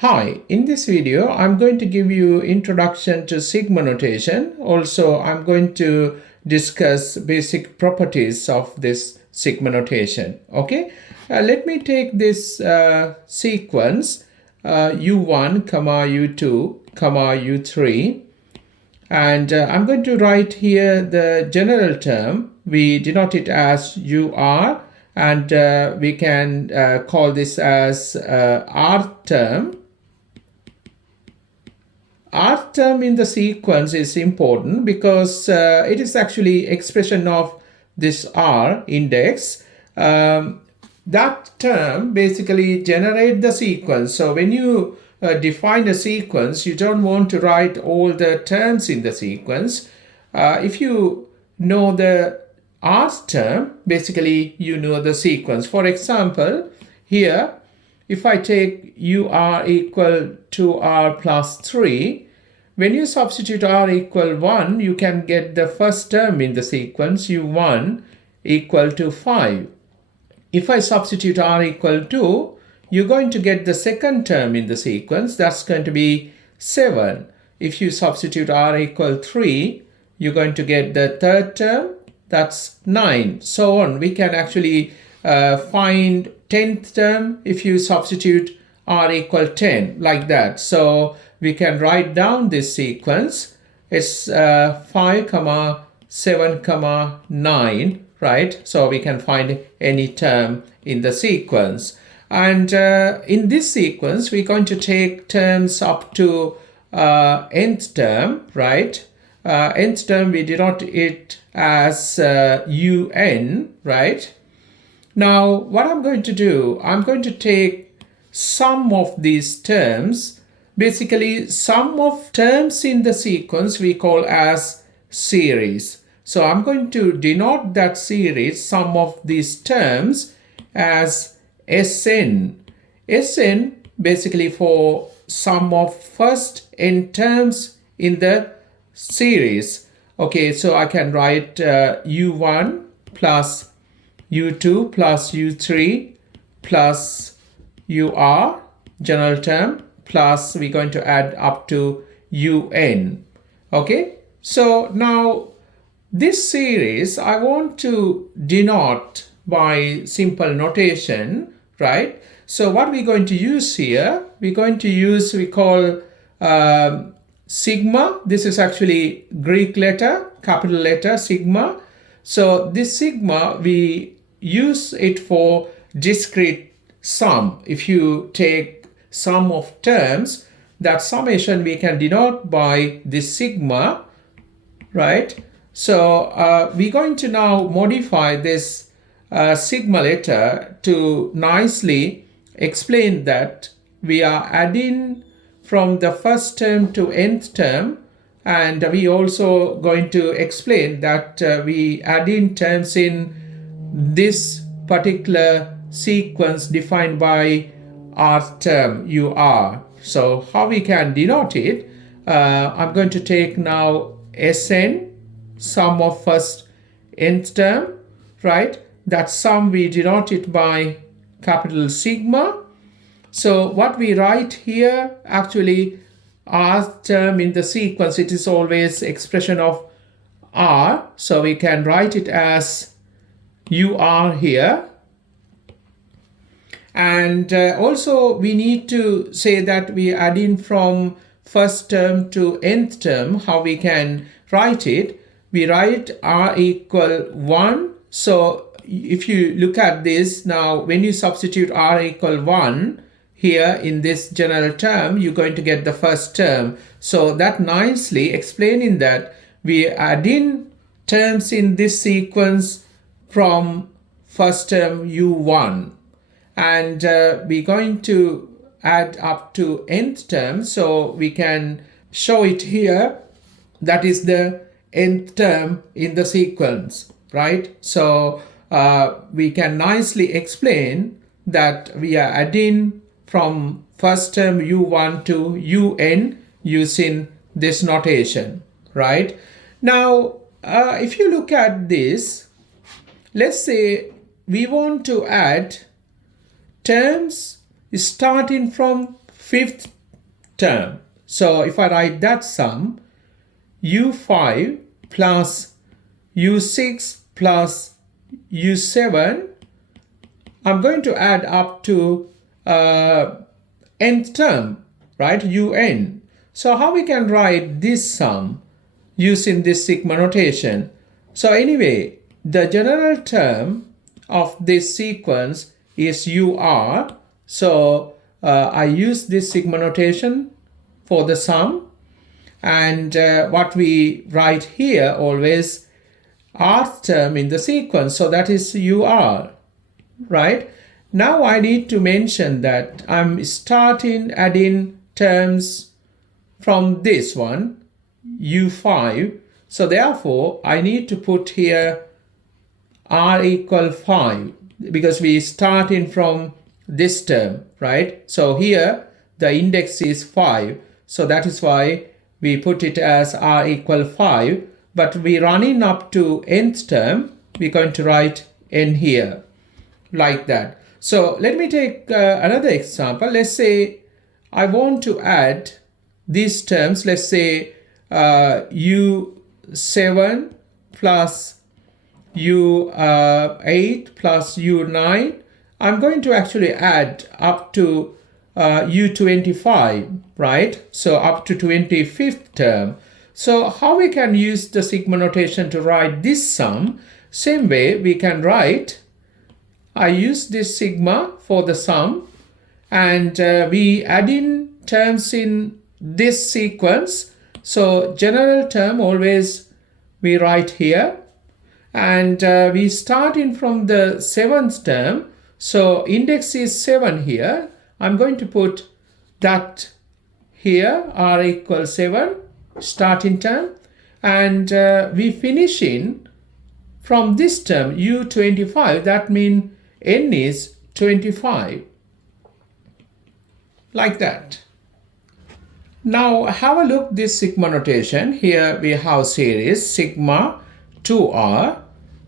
Hi, in this video, I'm going to give you introduction to sigma notation. Also, I'm going to discuss basic properties of this sigma notation. Okay, let me take this sequence u1, comma u2, comma u3. And I'm going to write here the general term. We denote it as UR, and we can call this as R term. R term in the sequence is important because it is actually expression of this R index. That term basically generate the sequence. So when you define a sequence, you don't want to write all the terms in the sequence. If you know the R term, basically you know the sequence. For example, here, if I take UR equal to R plus 3, when you substitute R equal 1, you can get the first term in the sequence, U1 equal to 5. If I substitute R equal 2, you're going to get the second term in the sequence, that's going to be 7. If you substitute R equal 3, you're going to get the third term, that's 9. So on, we can actually find 10th term if you substitute R equal 10, like that. So we can write down this sequence. It's 5, comma 7, comma 9, right? So we can find any term in the sequence. And in this sequence, we're going to take terms up to nth term, right? Nth term, we denote it as un, right? Now, what I'm going to do, I'm going to take sum of these terms. Basically, sum of terms in the sequence we call as series. So I'm going to denote that series, sum of these terms, as Sn. Sn basically for sum of first n terms in the series. Okay, so I can write u1 plus u2 plus u3 plus ur, general term, plus we're going to add up to un. Okay, so now this series I want to denote by simple notation, right? So what we're going to use here, we're going to use, we call sigma. This is actually Greek letter, capital letter, sigma. So this sigma, we use it for discrete sum. If you take sum of terms, that summation we can denote by this sigma, right? So we're going to now modify this sigma letter to nicely explain that we are adding from the first term to nth term, and we also going to explain that we add in terms in this particular sequence defined by R term UR. So how we can denote it, I'm going to take now Sn, sum of first nth term, right? That sum we denote it by capital sigma. So what we write here, actually R term in the sequence, it is always expression of R. So we can write it as UR here. And also we need to say that we add in from first term to nth term. How we can write it? We write R equal 1. So if you look at this now, when you substitute R equal 1 here in this general term, you're going to get the first term. So that nicely explaining that we add in terms in this sequence from first term U1. And we're going to add up to nth term, so we can show it here. That is the nth term in the sequence, right? So we can nicely explain that we are adding from first term u1 to un using this notation, right? Now, if you look at this, let's say we want to add terms starting from fifth term. So if I write that sum, u5 plus u6 plus u7, I'm going to add up to nth term, right, un. So how we can write this sum using this sigma notation? So anyway, the general term of this sequence is ur. So I use this sigma notation for the sum, and what we write here always rth term in the sequence, so that is ur, right? Now I need to mention that I'm starting adding terms from this one, u5. So therefore I need to put here r equal 5, because we starting from this term, right? So here the index is 5, so that is why we put it as r equal 5, but we running up to nth term, we're going to write n here, like that. So let me take another example. Let's say I want to add these terms. Let's say u7 plus u8 plus u9. I'm going to actually add up to u25, right? So up to 25th term. So how we can use the sigma notation to write this sum? Same way we can write, I use this sigma for the sum, and we add in terms in this sequence. So general term always we write here, and we starting from the 7th term. So index is 7 here. I'm going to put that here, r equals 7, starting term, and we finish in from this term u25. That means n is 25, like that. Now have a look this sigma notation. Here we have series sigma 2r,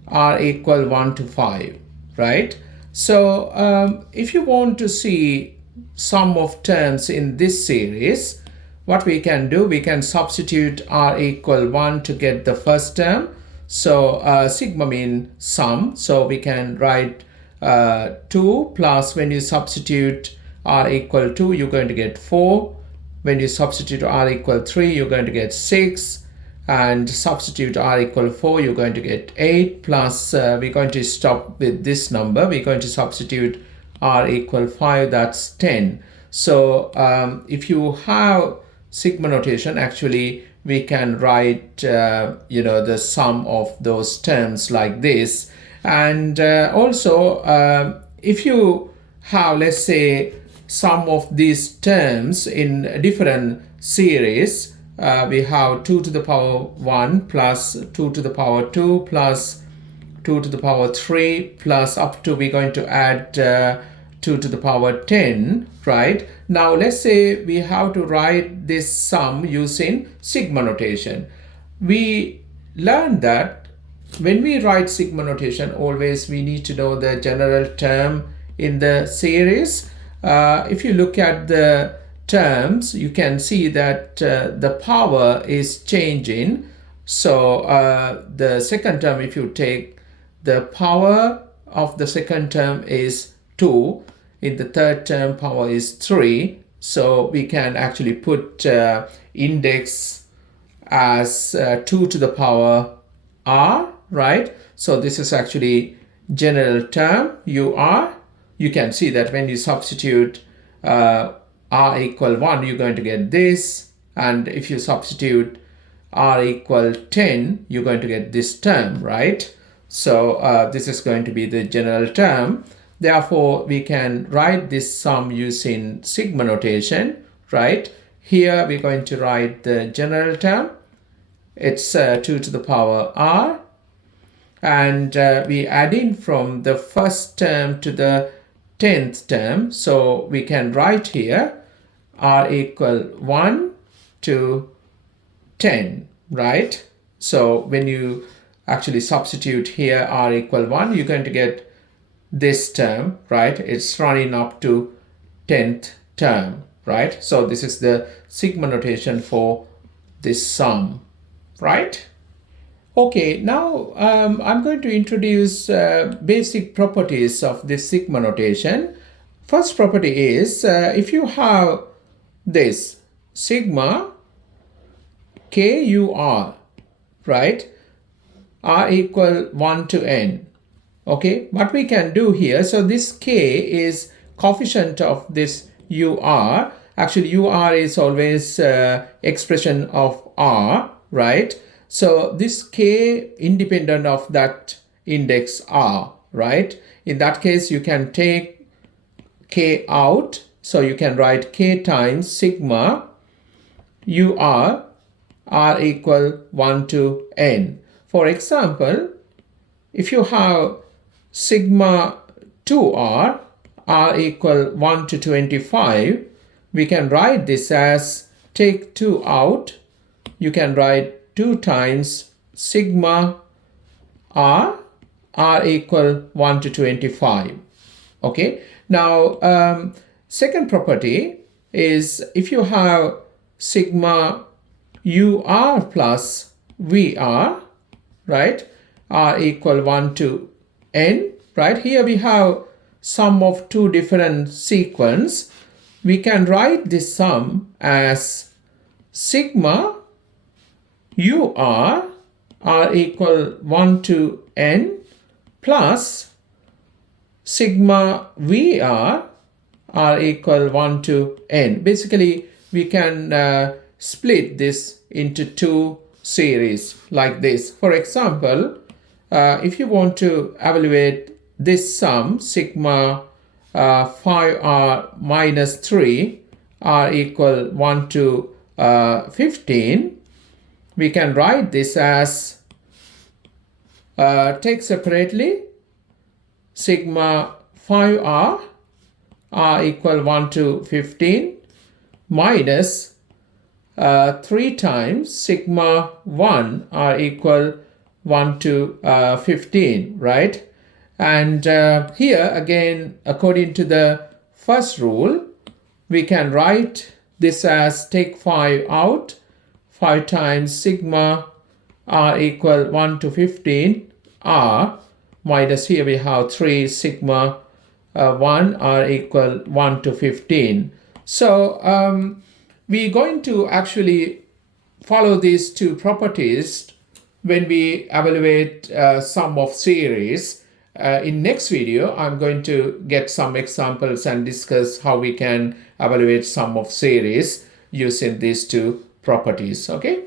r equal 1 to 5, right? So if you want to see sum of terms in this series, what we can do, we can substitute r equal 1 to get the first term. So sigma means sum, so we can write 2 plus, when you substitute r equal 2, you're going to get 4. When you substitute r equal 3, you're going to get 6. And substitute r equal 4, you're going to get 8. Plus, we're going to stop with this number. We're going to substitute r equal 5, that's 10. So if you have sigma notation, actually we can write the sum of those terms like this. And also if you have, let's say, sum of these terms in different series, we have 2 to the power 1 plus 2 to the power 2 plus 2 to the power 3 plus up to, we're going to add 2 to the power 10, right? Now let's say we have to write this sum using sigma notation. We learned that when we write sigma notation, always we need to know the general term in the series. If you look at the terms, you can see that the power is changing. So the second term, if you take the power of the second term is 2, in the third term power is 3. So we can actually put index as 2 to the power r, right? So this is actually general term ur. You can see that when you substitute r equal 1, you're going to get this. And if you substitute r equal 10, you're going to get this term, right? So this is going to be the general term. Therefore, we can write this sum using sigma notation, right? Here we're going to write the general term. It's 2 to the power r. And we add in from the first term to the 10th term. So we can write here r equal 1 to 10, right? So when you actually substitute here r equal 1, you're going to get this term, right? It's running up to 10th term, right? So this is the sigma notation for this sum, right? Okay, now I'm going to introduce basic properties of this sigma notation. First property is if you have this sigma KUR, right, R equal 1 to n. Okay, what we can do here, so this K is coefficient of this UR. Actually, UR is always expression of R, right? So this K independent of that index R, right? In that case, you can take K out. So you can write K times sigma UR R equal 1 to n. For example, if you have sigma 2R R equal 1 to 25, we can write this as, take 2 out, you can write 2 times sigma R equal 1 to 25. Okay, now second property is if you have sigma UR plus VR, right, R equal 1 to n, right? Here we have sum of two different sequence. We can write this sum as sigma UR R equal 1 to n plus sigma VR R equal 1 to n. Basically, we can split this into two series like this. For example, if you want to evaluate this sum, sigma 5R minus 3 R equal 1 to 15, we can write this as, take separately, sigma 5R R equal 1 to 15 minus 3 times sigma 1 R equal 1 to 15, right? And here again, according to the first rule, we can write this as, take 5 out, 5 times sigma R equal 1 to 15 R minus, here we have 3 sigma 1 R equal 1 to 15. So we're going to actually follow these two properties when we evaluate sum of series. In next video, I'm going to get some examples and discuss how we can evaluate sum of series using these two properties. Okay.